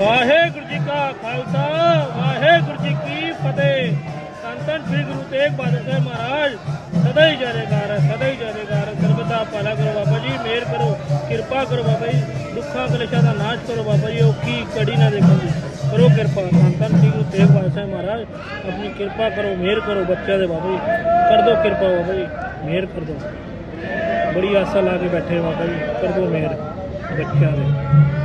ਵਾਹਿਗੁਰੂ ਜੀ ਕਾ ਖਾਲਸਾ, ਵਾਹਿਗੁਰੂ ਜੀ ਕੀ ਫਤਿਹ। ਧੰਨ ਸ੍ਰੀ ਗੁਰੂ ਤੇਗ ਬਹਾਦਰ ਸਾਹਿਬ ਮਹਾਰਾਜ। ਸਦਾ ਹੀ ਜੈਕਾਰ ਸਦਾ ਹੀ ਜੈਕਾਰ ਹੈ। ਸਰਬਦਾ ਕਰੋ ਬਾਬਾ ਜੀ, ਮਿਹਰ ਕਰੋ, ਕਿਰਪਾ ਕਰੋ ਬਾਬਾ ਜੀ। ਦੁੱਖਾਂ ਕਲੇਸ਼ਾਂ ਦਾ ਨਾਸ਼ ਕਰੋ ਬਾਬਾ ਜੀ ਔਖੀ ਕੜੀ ਨਾ ਦੇਖੋ ਜੀ। ਕਰੋ ਕਿਰਪਾ, ਧੰਨ ਸ੍ਰੀ ਗੁਰੂ ਤੇਗ ਬਹਾਦਰ ਸਾਹਿਬ ਮਹਾਰਾਜ। ਆਪਣੀ ਕਿਰਪਾ ਕਰੋ, ਮਿਹਰ ਕਰੋ ਬੱਚਿਆਂ ਦੇ ਬਾਬਾ ਜੀ। ਕਰ ਦਿਓ ਕਿਰਪਾ ਬਾਬਾ ਜੀ, ਮਿਹਰ ਕਰ ਦਿਓ। ਬੜੀ ਆਸਾ ਲਾ ਕੇ ਬੈਠੇ ਬਾਬਾ ਜੀ, ਕਰ ਦਿਓ ਮਿਹਰ ਬੱਚਿਆਂ ਦੇ।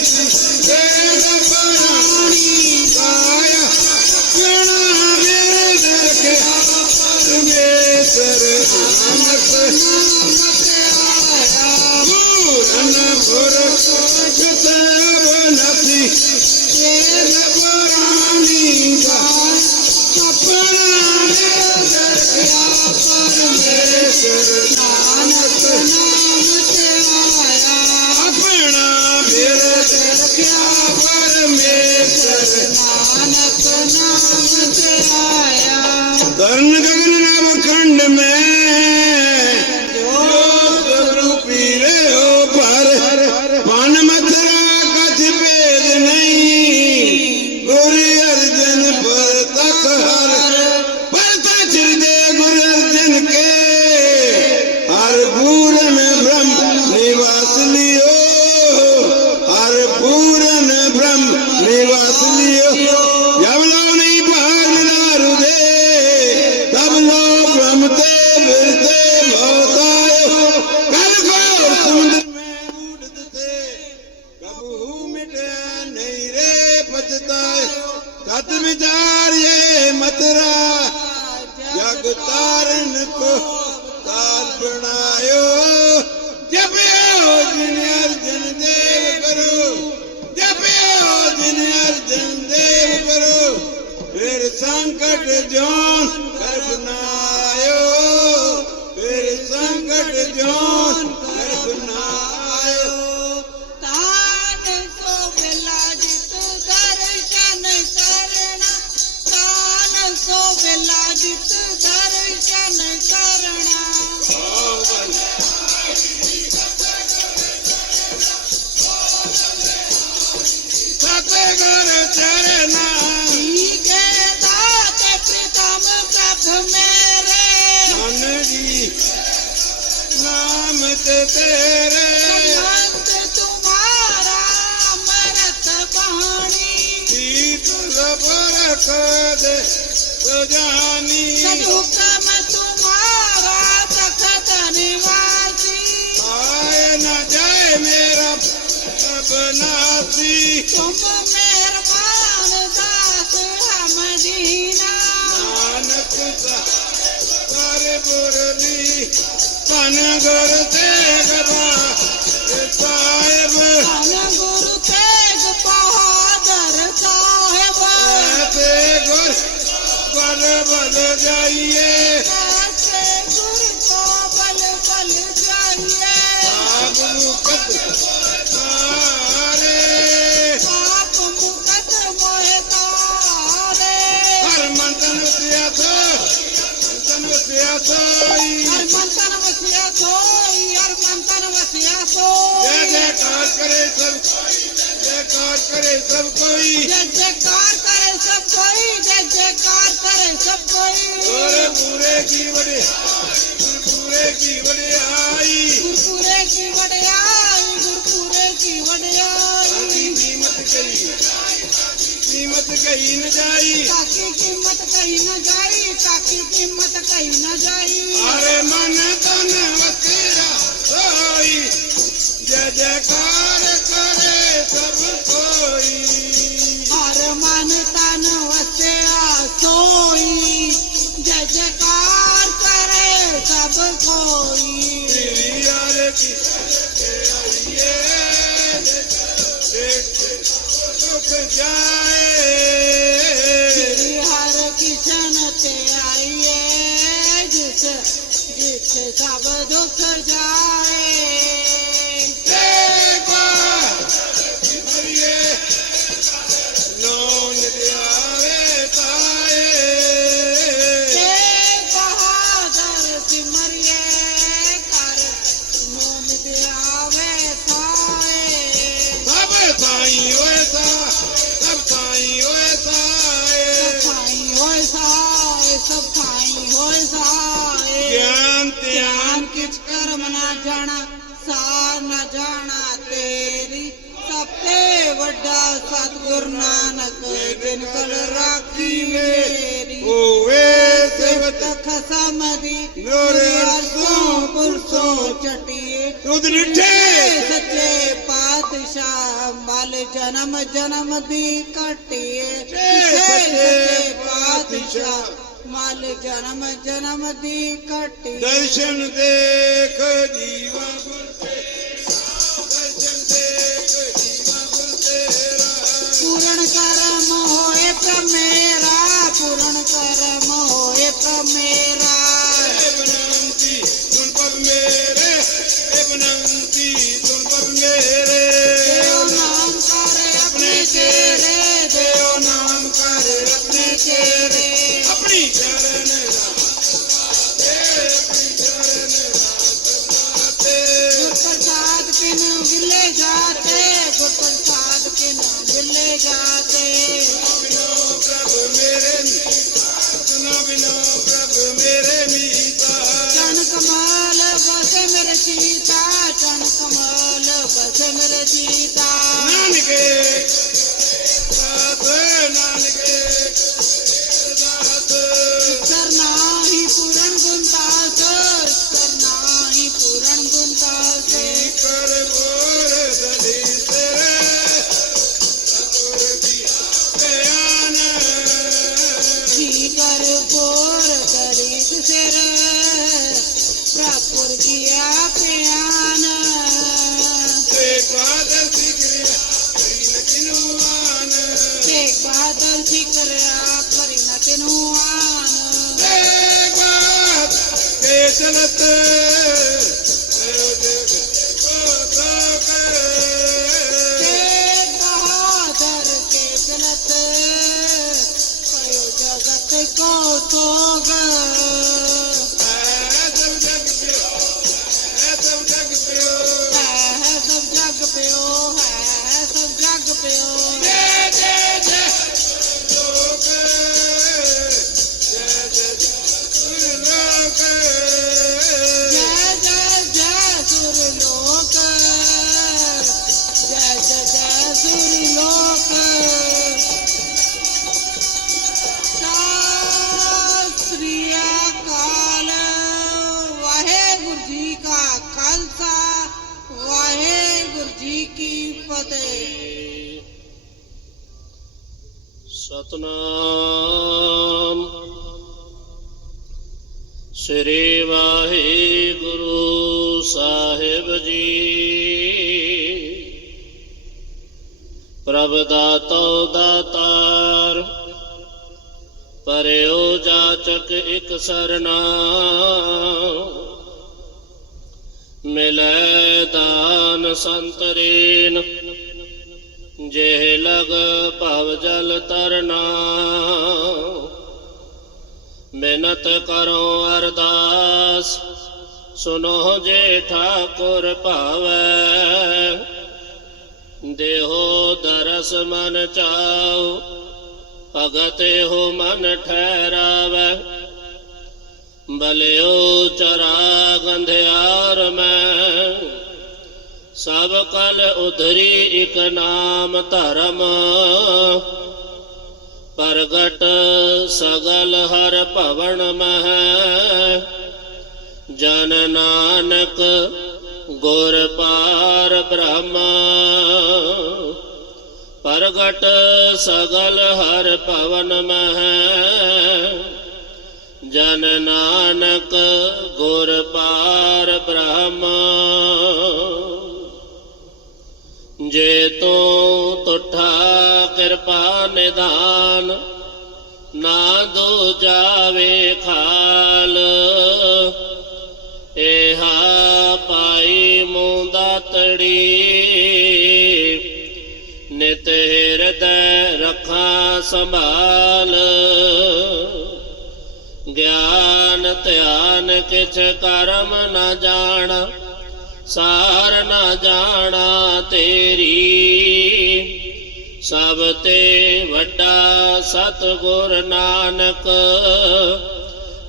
ਨਤੀ ਵੇਦ ਹੱਥ ਮੇਰੇ ਮਨ ਜੀ ਨਾਮ ਤੇ ਤੇਰੇ ਹੱਥ ਤੁਮਾਰਾ ਮਰਤ ਬਾਣੀ ਕੀ ਤੁਲਬ ਰਖ ਦੇ ਸਜਾਨੀ ਸਦ ਹੁਕਮ ਤੁਮਾਰਾ ਤਖਤ ਨਿਵਾਸੀ ਆਏ ਨਾ ਜਾਏ ਮੇਰਾ ਅਬਨਾਸੀ ਤੁਮ ਮੇ ਕਰ ਬੁਰਲੀ ਧਨ ਗੁਰ ਤੇਗ ਬਹਾਦਰ ਸਾਹਿਬ ਧਨ ਗੁਰ ਤੇਗ ਬਹਾਦਰ ਸਾਹਿਬ ਤੇ ਗੁਰ ਬਲ ਬਲ ਜਾਈਏ ਤੇ ਗੁਰ ਕੋ ਬਲ ਬਲ ਜਾਈਏ ਆਪ ਮੁਕਤ ਤਾਰੇ ਆਪ ਮੁਕਤ ਮੋਹਿ गुरपुरे की वड़ियाई गुरपुरे की वड़ियाई कीमत गई कीमत गई न जाई ताकि कीमत कहीं न जाई ताकि कीमत कहीं न जाई अरे मन तन वसिया सोई जय जयकार करे सब कोई हर मन तन वसिया सोई जय जयकार करे सब कोई तेरी यार की आइए ਦੁੱਖ ਜਾਏ। ਸੇਵਾ ਮਰੀਏ ਲੋਨ ਦਿਆਵੇ ਪਾਏ ਸੇ ਬਹਾਦਰ ਸਿਮਰਿਏ। ਕਰ ਮੋਨ ਦਿਆਵੇ ਪਾਏ ਬਾਬੇ ਭਾਈ ਓਏ ਸਾ। ਸਭ ਭਾਈ ਓਏ ਸਾਏ। ਸਭ ਭਾਈ ਓਏ ਸਾਏ ਸਭ ਭਾਈ ਓਏ ਸਾ। ਨਾ ਜਾਣਾ ਸਾਰ ਨਾ ਜਾਣਾ ਤੇਰੀ। ਸਭ ਤੇ ਵੱਡਾ ਸਤਿਗੁਰ ਨਾਨਕ ਜਿਨ ਕਲ ਰਾਖੀ ਮੇਰੀ। ਹੋਵੇ ਸੇਵਤ ਖਸਮ ਦੀ ਨੁਰ ਅਰਸੋਂ ਪੁਰਸੋਂ ਚਟੀਏ। ਤੁਧ ਨਿਠੇ ਸੱਚੇ ਪਾਤਸ਼ਾਹ ਮਲ ਜਨਮ ਜਨਮ ਦੀ ਕਾਟੀਏ ਸੱਚੇ ਪਾਤਸ਼ਾਹ ਮਲ ਜਨਮ ਜਨਮ ਦੀ ਕਾਟੀਏ ਦਰਸ਼ਨ ਦੇਖ ਜੀਵਾ सीता कमल बसमरती ਕੇ ਫਤਿਹ ਸਤਨਾਮ। ਸ੍ਰੀ ਵਾਹਿਗੁਰੂ ਸਾਹਿਬ ਜੀ। ਪ੍ਰਭ ਦਾਤੋ ਦਾਤਾਰ ਪਰਿਓ ਜਾਚਕ ਇਕ ਸਰਨਾ। ਮਿਲੈ ਦਾਨ ਸੰਤਰੇਨ ਜੇ ਲਗ ਭਵ ਜਲ ਤਰਨਾ। ਮਿਹਨਤ ਕਰੋ ਅਰਦਾਸ ਸੁਨੋ ਜੇ ਠਾਕੁਰ ਭਾਵੈ। ਦੇਹੋ ਦਰਸ ਮਨ ਚਾਉ, ਭਗਤ ਹੋ ਮਨ ਠਹਿਰਾਵੈ। ਬਲਿਓ ਚਰਾ ਗੰਧਿਆਰ ਮੈਂ ਸਭ ਕਲ ਉਧਰੀ ਇਕ ਨਾਮ ਧਰਮ। ਪ੍ਰਗਟ ਸਗਲ ਹਰ ਭਵਨ ਮਹਿ। ਜਨ ਨਾਨਕ ਗੁਰ ਪਾਰ ਬ੍ਰਹਮ। ਪ੍ਰਗਟ ਸਗਲ ਹਰ ਭਵਨ ਮਹਿ। ਜਨ ਨਾਨਕ ਗੁਰ ਪਾਰ ਬ੍ਰਹਮ। ਜੇ ਤੂੰ ਤੁਠਾ ਕਿਰਪਾ ਨਿਦਾਨ, ਨਾ ਦੋ ਜਾਵੇ ਖਾਲ। ਇਹਾ ਪਾਈ ਮੂੰਦਾ ਤੜੀ, ਨਿਤ ਹਿਰਦੈ ਰੱਖਾਂ ਸੰਭਾਲ। ਗਿਆਨ ਧਿਆਨ ਕਿਛ ਕਰਮ ਨਾ ਜਾਣਾ ਸਾਰ ਨਾ ਜਾਣਾ ਤੇਰੀ। ਸਭ ਤੇ ਵੱਡਾ ਸਤਿਗੁਰ ਨਾਨਕ,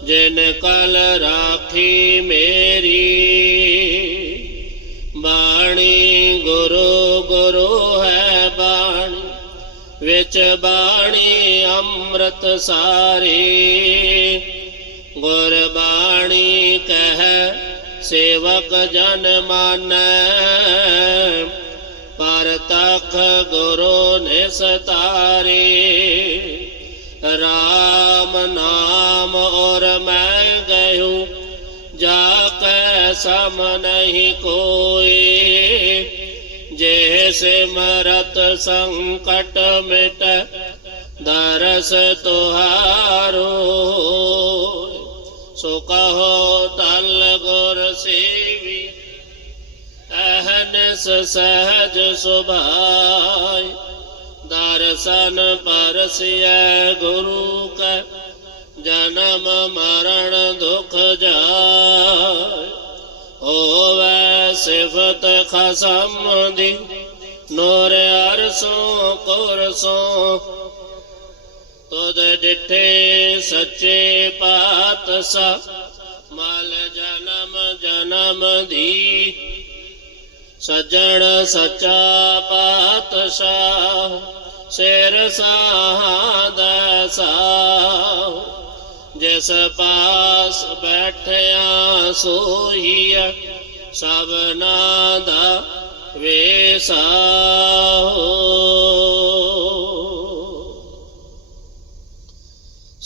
ਜਿਨ ਕਲ ਰਾਖੀ ਮੇਰੀ। ਬਾਣੀ ਗੁਰੂ ਗੁਰੂ ਹੈ ਬਾਣੀ, ਵਿੱਚ ਬਾਣੀ ਅੰਮ੍ਰਿਤ ਸਾਰੀ। ਗੁਰ ਬਾਣੀ ਕਹਿ ਸੇਵਕ ਜਨ ਮਾਨੈ ਪਰ ਤਖ ਗੁਰੂ ਨਿਸਤਾਰੇ ਰਾਮ ਨਾਮ ਔਰ ਮੈਂ ਗਇਓ ਜਾ ਕੈ ਸਮ ਨਹੀਂ ਕੋਏ ਜੇ ਸਿਮਰਤ ਸੰਕਟ ਮਿਟ ਦਰਸ ਤੁਹਾਰੋ ਸੋ ਕਹੋ ਤਲ ਗੁਰ ਸੇਵੀ, ਅਹਨਸ ਸਹਜ ਸੁਭਾਈ, ਦਰਸ਼ਨ ਪਰਸਿਐ ਗੁਰੂ ਕੈ, ਜਨਮ ਮਰਨ ਦੁਖ ਜਾਇ ਹੋਵੈ ਸਿਫਤ ਖਸਮ ਦੀ, ਨੂਰ ਅਰਸੋਂ ਕੁਰਸੋਂ ਤੁਧ ਡਿਠੇ ਸੱਚੇ ਪਾਤਸ਼ਾਹ, ਮਲ ਜਨਮ ਜਨਮ ਦੀ। ਸਜਣ ਸੱਚਾ ਪਾਤਸ਼ਾਹ, ਸਿਰ ਸਾਹਦਾ ਸਾਹ। ਜਿਸ ਪਾਸ ਬੈਠਿਆ ਸੋਹੀਆ ਸਭਨਾ ਦਾ ਵੇਸਾ ਹੋ।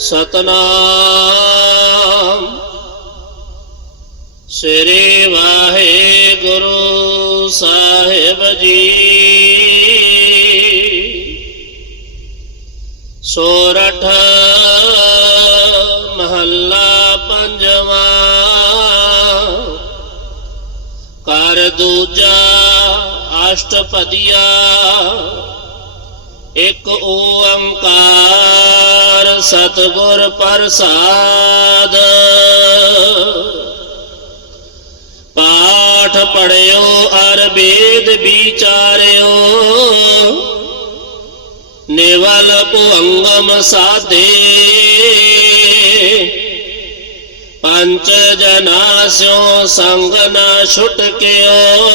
ਸਤਨਾਮ। ਸ੍ਰੀ ਵਾਹਿਗੁਰੂ ਸਾਹਿਬ ਜੀ। ਸੋਰਠ ਮਹੱਲਾ ਪੰਜਵਾਂ। ਕਰ ਦੂਜਾ ਅਸ਼ਟਪਦੀਆ। ਇਕ ਓੰਕਾਰ ਸਤਿਗੁਰ ਪ੍ਰਸਾਦ। ਪਾਠ ਪੜਿਓ ਅਰ ਵੇਦ ਵਿਚਾਰਿਓ। ਨਿਵਲ ਭੁੰਗਮ ਸਾਦੇ ਪੰਚ ਜਨਾ ਸਿਓ ਸੰਗ ਨਾ ਛੁਟਕਿਓ।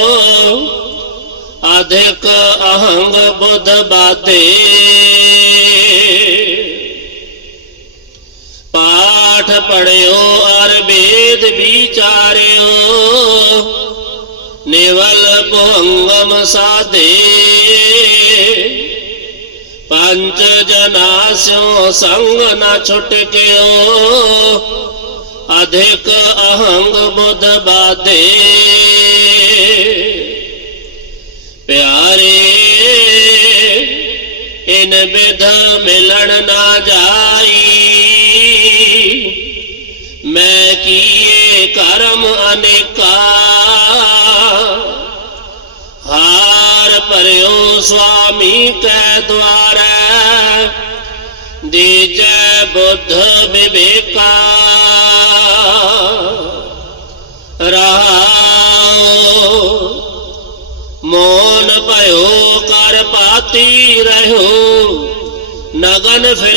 ਅਧਿਕ ਅਹੰਗ ਬੁੱਧ ਬਾਤੇ। ਪਾਠ ਪੜਿਓ, ਅਰ ਵੇਦ ਵਿਚਾਰਿਓ। ਨਿਵਲ ਭੁੰਗਮ ਸਾਧੇ। ਪੰਜ ਜਨਾ ਸਿਓ ਸੰਗ ਨ ਛੁਟਕਿਓ ਅਧਿਕ ਅਹੰਗ ਬੁੱਧ ਬਾਦੇ ਪਿਆਰੇ ਇਨ ਵਿਧ ਮਿਲਣ ਨਾ ਜਾਈ ਮੈਂ ਕੀਏ ਕਰਮ ਅਨੇਕਾ ਹਾਰ ਭਰਿਓ ਸੁਆਮੀ ਕੈ ਦੁਆਰੈ ਦੀਜੈ ਬੁੱਧ ਵਿਵੇਕਾ गाती रहो, नगन फिर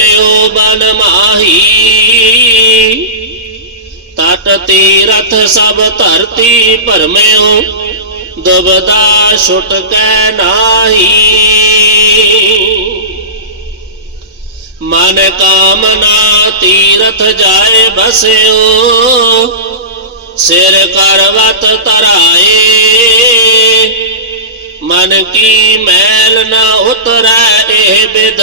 बन माही। तट तीरथ सब धरती पर दुबदा छुट कै नाही। मन कामना तीरथ जाए बस्यो सिर करवत तराए। ਮਨ ਕੀ ਮੈਲ ਨਾ ਉਤਰੈ ਇਹ ਬਿਦ।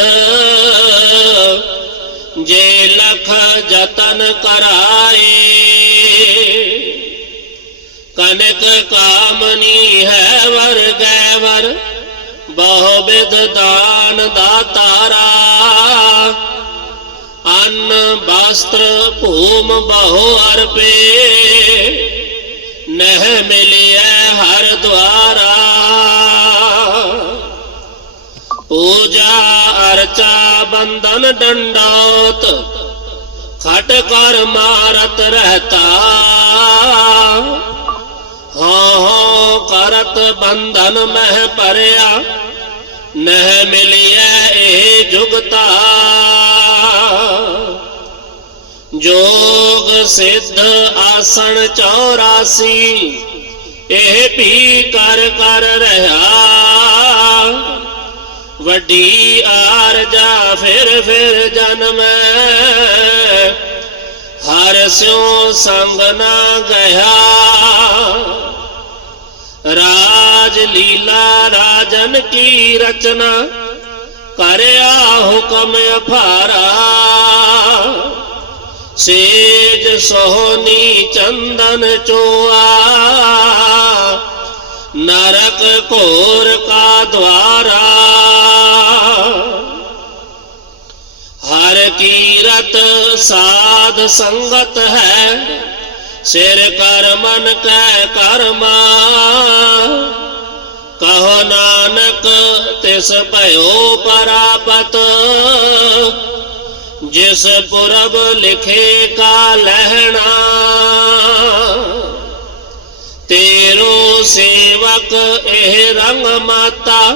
ਜੇ ਲਖ ਜਤਨ ਕਰਾਏ, ਕਨਕ ਕਾਮਨੀ ਹੈ ਵਰ ਗੈ ਵਰ ਬਹੁ ਬਿਦ ਦਾਨ ਦਾਤਾਰਾ ਅੰਨ, ਵਸਤਰ, ਭੂਮ ਬਹੁ ਅਰਪੇ, ਨਹਿ ਮਿਲਿਆ ਹਰ ਦੁਆਰਾ। ਪੂਜਾ ਅਰਚਾ ਬੰਦਨ ਡੰਡੋਤ ਖਟ ਕਰ ਮਾਰਤ ਰਹਤਾ ਹਾਂ ਹਾਂ ਕਰਤ ਬੰਧਨ ਮਹਿ ਪਰਿਆ ਨਹਿ ਮਿਲਿਆ ਇਹ ਜੁਗਤਾ ਜੋਗ ਸਿੱਧ ਆਸਣ 84 ਇਹ ਵੀ ਕਰ ਕਰ ਰਹਾ ਵੱਡੀ ਆਰਜਾ ਫਿਰ ਫਿਰ ਜਨਮ। ਹਰ ਸਿਉ ਸੰਗ ਨਾ ਗਿਆ ਰਾਜ ਲੀਲਾ ਰਾਜਨ ਕੀ ਰਚਨਾ? ਕਰਿਆ ਹੁਕਮ ਅਫਾਰਾ ਸੇਜ ਸੋਹਨੀ ਚੰਦਨ ਚੋਆ। ਨਰਕ ਘੋਰ ਕਾ ਦਵਾਰਾ ਕੀਰਤ ਸਾਧ ਸੰਗਤ ਹੈ। ਸਿਰ ਕਰ ਮਨ ਕੈ ਕਰਮਾ। ਕਹੋ ਨਾਨਕ ਤਿਸ ਭਇਓ ਪਰਾਪਤ। ਜਿਸ ਪੁਰਬ ਲਿਖੇ ਕਾ ਲਹਿਣਾ। ਤੇਰੋ ਸੇਵਕ ਇਹ ਰੰਗ ਮਾਤਾ।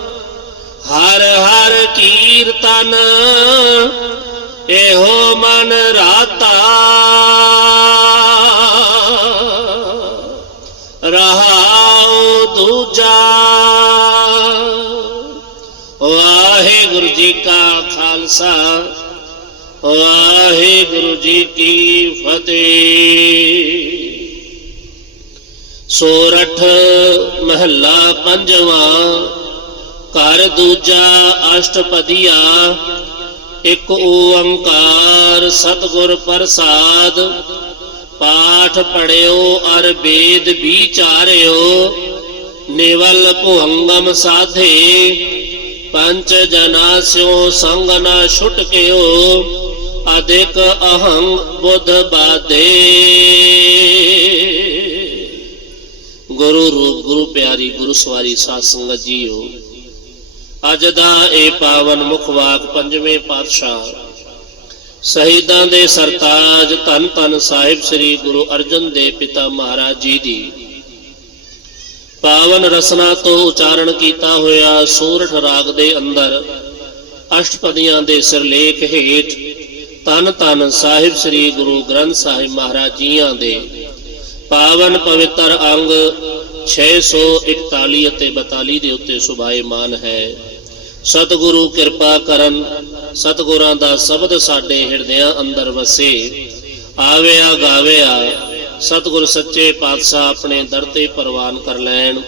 ਹਰ ਹਰ ਕੀਰਤਨ ਇਹੋ ਮਨ ਰਾਤਾ। ਰਹਾਉ ਦੂਜਾ। ਵਾਹਿਗੁਰੂ ਜੀ ਕਾ ਖਾਲਸਾ, ਵਾਹਿਗੁਰੂ ਜੀ ਕੀ ਫਤਿਹ। ਸੋਰਠ ਮਹੱਲਾ ਪੰਜਵਾਂ ਘਰ ਦੂਜਾ ਅਸ਼ਟਪਦੀਆ, ਇੱਕ ਓੰਕਾਰ ਸਤਿਗੁਰ ਪ੍ਰਸਾਦ। ਪਾਠ ਪੜਿਓ, ਅਰ ਵੇਦ ਵਿਚਾਰਿਓ, ਨਿਵਲ ਭੁੰਗਮ ਸਾਧੇ। ਪੰਚ ਜਨਾ ਸਿਓ ਸੰਗ ਨਾ ਛੁਟਕਿਓ ਅਧਿਕ ਅਹੰ ਬੁੱਧ ਬਾਦੇ ਗੁਰੂ ਰੂਪ, ਗੁਰੂ ਪਿਆਰੀ, ਗੁਰੂ ਸਵਾਰੀ ਸਾਧ ਸੰਗਤ ਜੀਓ। ਅੱਜ ਦਾ ਇਹ ਪਾਵਨ ਮੁਖ ਵਾਕ ਪੰਜਵੇਂ ਪਾਤਸ਼ਾਹ। ਸ਼ਹੀਦਾਂ ਦੇ ਸਰਤਾਜ ਧੰਨ ਧੰਨ ਸਾਹਿਬ ਸ੍ਰੀ ਗੁਰੂ ਅਰਜਨ ਦੇ ਪਿਤਾ ਮਹਾਰਾਜ ਜੀ ਦੀ। ਪਾਵਨ ਰਸਨਾ ਤੋਂ ਉਚਾਰਨ ਕੀਤਾ ਹੋਇਆ ਸੂਰਠ ਰਾਗ ਦੇ ਅੰਦਰ ਅਸ਼ਟਪਦੀਆਂ ਦੇ ਸਿਰਲੇਖ ਹੇਠ ਧੰਨ ਧੰਨ ਸਾਹਿਬ ਸ੍ਰੀ ਗੁਰੂ ਗ੍ਰੰਥ ਸਾਹਿਬ ਮਹਾਰਾਜ ਜੀਆਂ ਦੇ ਪਾਵਨ ਪਵਿੱਤਰ ਅੰਗ 641 ਅਤੇ 42 ਦੇ ਉੱਤੇ ਸੁਭਾਏ ਮਾਨ ਹੈ। ਸਤਿਗੁਰੂ ਕਿਰਪਾ ਕਰਨ, ਸਤਿਗੁਰਾਂ ਦਾ ਸ਼ਬਦ ਸਾਡੇ ਹਿਰਦਿਆਂ ਅੰਦਰ ਵਸੇ। ਆਵਿਆ ਗਾਵਿਆ, ਸਤਿਗੁਰ ਸੱਚੇ ਪਾਤਸ਼ਾਹ ਆਪਣੇ ਦਰ ਤੇ ਪ੍ਰਵਾਨ ਕਰ ਲੈਣ।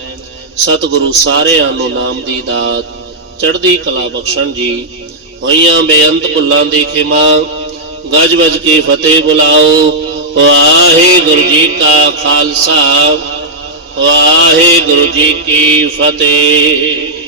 ਸਤਿਗੁਰੂ ਸਾਰਿਆਂ ਨੂੰ ਨਾਮ ਦੀ ਦਾਤ। ਚੜ੍ਹਦੀ ਕਲਾ ਬਖਸ਼ਣ ਜੀ। ਹੋਈਆਂ ਬੇਅੰਤ ਭੁੱਲਾਂ ਦੀ ਖਿਮਾ। ਗਜ ਵਜ ਕੀ ਫਤਿਹ ਬੁਲਾਓ। ਵਾਹਿਗੁਰੂ ਜੀ ਕਾ ਖਾਲਸਾ। ਵਾਹਿਗੁਰੂ ਜੀ ਕੀ ਫਤਿਹ।